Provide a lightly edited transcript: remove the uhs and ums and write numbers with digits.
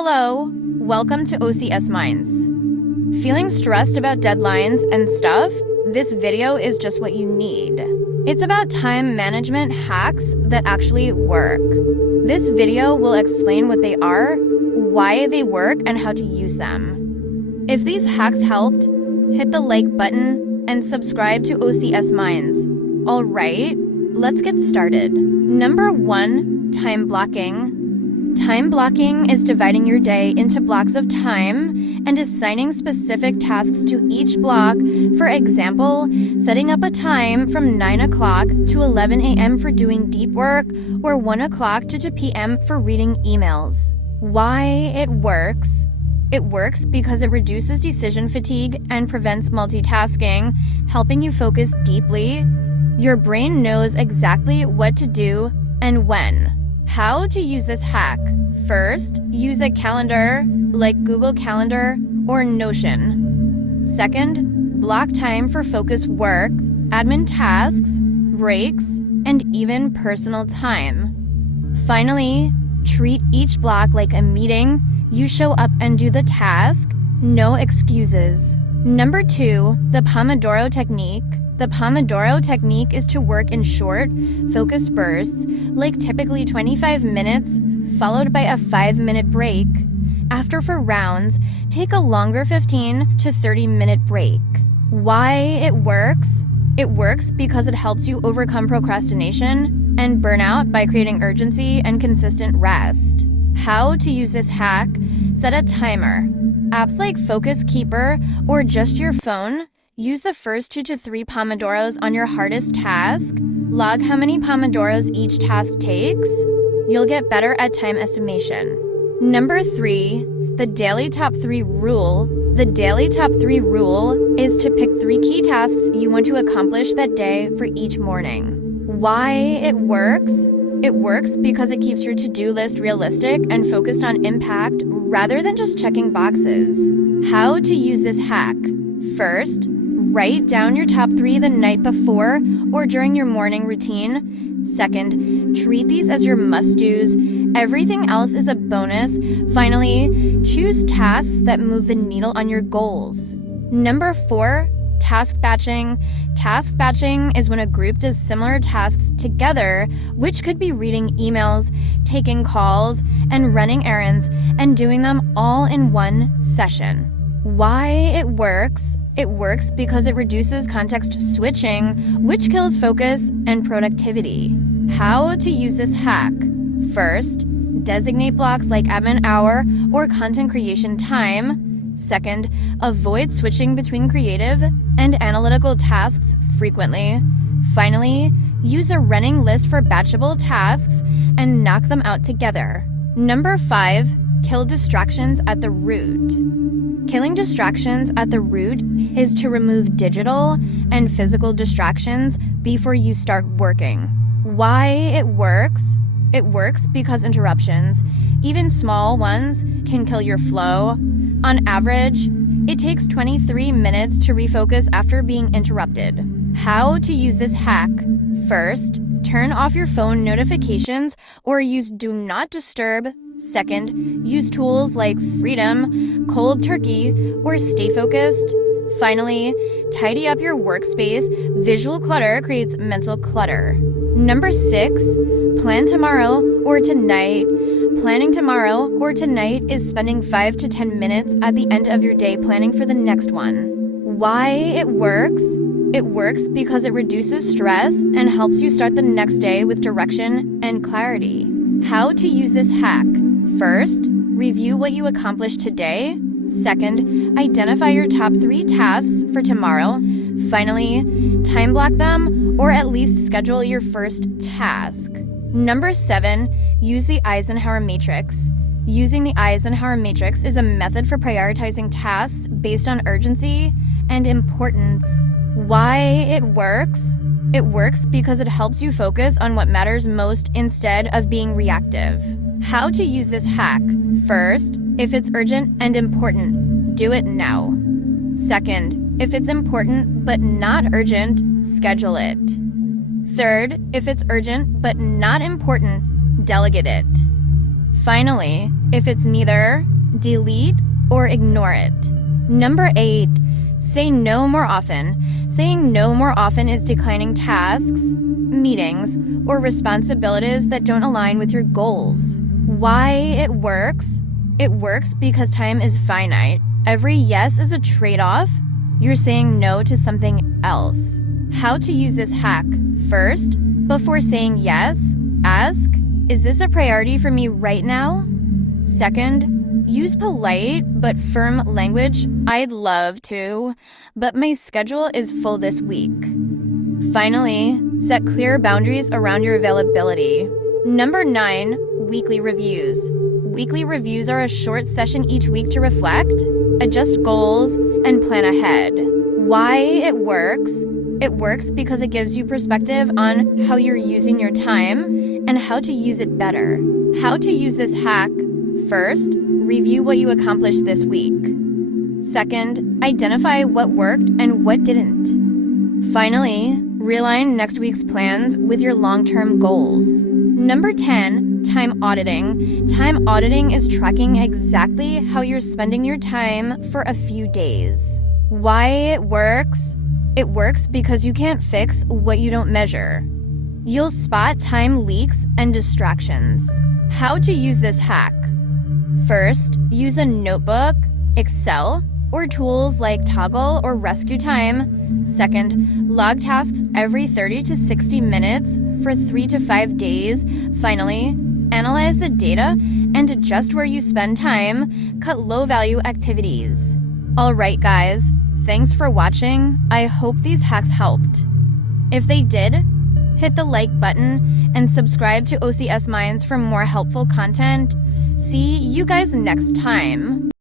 Hello, welcome to OCS Minds. Feeling stressed about deadlines and stuff? This video is just what you need. It's about time management hacks that actually work. This video will explain what they are, why they work, and how to use them. If these hacks helped, hit the like button and subscribe to OCS Minds. All right, let's get started. Number 1, time blocking. Time blocking is dividing your day into blocks of time and assigning specific tasks to each block. For example, setting up a time from 9 o'clock to 11 a.m. for doing deep work or 1 o'clock to 2 p.m. for reading emails. Why it works? It works because it reduces decision fatigue and prevents multitasking, helping you focus deeply. Your brain knows exactly what to do and when. How to use this hack? First, use a calendar like Google Calendar or Notion. Second, block time for focused work, admin tasks, breaks, and even personal time. Finally, treat each block like a meeting. You show up and do the task, no excuses. Number 2, the Pomodoro Technique. The Pomodoro Technique is to work in short, focused bursts, like typically 25 minutes, followed by a 5-minute break. After 4 rounds, take a longer 15 to 30-minute break. Why it works? It works because it helps you overcome procrastination and burnout by creating urgency and consistent rest. How to use this hack? Set a timer. Apps like Focus Keeper or just your phone, use the first 2 to 3 Pomodoros on your hardest task. Log how many Pomodoros each task takes. You'll get better at time estimation. Number 3, the Daily Top 3 Rule. The Daily Top 3 Rule is to pick 3 key tasks you want to accomplish that day for each morning. Why it works? It works because it keeps your to-do list realistic and focused on impact rather than just checking boxes. How to use this hack? First, write down your top 3 the night before or during your morning routine. Second, treat these as your must-dos. Everything else is a bonus. Finally, choose tasks that move the needle on your goals. Number 4, task batching. Task batching is when a group does similar tasks together, which could be reading emails, taking calls, and running errands, and doing them all in one session. Why it works? It works because it reduces context switching, which kills focus and productivity. How to use this hack? First, designate blocks like admin hour or content creation time. Second, avoid switching between creative and analytical tasks frequently. Finally, use a running list for batchable tasks and knock them out together. Number 5, kill distractions at the root. Killing distractions at the root is to remove digital and physical distractions before you start working. Why it works? It works because interruptions, even small ones, can kill your flow. On average, it takes 23 minutes to refocus after being interrupted. How to use this hack? First, turn off your phone notifications or use Do Not Disturb. Second, use tools like Freedom, Cold Turkey, or Stay Focused. Finally, tidy up your workspace. Visual clutter creates mental clutter. Number 6, plan tomorrow or tonight. Planning tomorrow or tonight is spending 5 to 10 minutes at the end of your day planning for the next one. Why it works? It works because it reduces stress and helps you start the next day with direction and clarity. How to use this hack? First, review what you accomplished today. Second, identify your top 3 tasks for tomorrow. Finally, time block them or at least schedule your first task. Number 7, use the Eisenhower Matrix. Using the Eisenhower Matrix is a method for prioritizing tasks based on urgency and importance. Why it works? It works because it helps you focus on what matters most instead of being reactive. How to use this hack? First, if it's urgent and important, do it now. Second, if it's important but not urgent, schedule it. Third, if it's urgent but not important, delegate it. Finally, If it's neither, delete or ignore it. Number 8, say no more often. Saying no more often is declining tasks, meetings, or responsibilities that don't align with your goals. Why it works? It works because time is finite. Every yes is a trade-off. You're saying no to something else. How to use this hack? First, before saying yes, ask, is this a priority for me right now? Second, use polite but firm language. I'd love to, but my schedule is full this week. Finally, set clear boundaries around your availability. Number 9, weekly reviews. Weekly reviews are a short session each week to reflect, adjust goals, and plan ahead. Why it works? It works because it gives you perspective on how you're using your time and how to use it better. How to use this hack? First, review what you accomplished this week. Second, identify what worked and what didn't. Finally, realign next week's plans with your long-term goals. Number 10, time auditing. Time auditing is tracking exactly how you're spending your time for a few days. Why it works? It works because you can't fix what you don't measure. You'll spot time leaks and distractions. How to use this hack? First, use a notebook, Excel, or tools like Toggle or Rescue Time. Second, log tasks every 30 to 60 minutes for 3 to 5 days. Finally, analyze the data and adjust where you spend time. Cut low-value activities. All right, guys, thanks for watching. I hope these hacks helped. If they did, hit the like button and subscribe to OCS Minds for more helpful content. See you guys next time.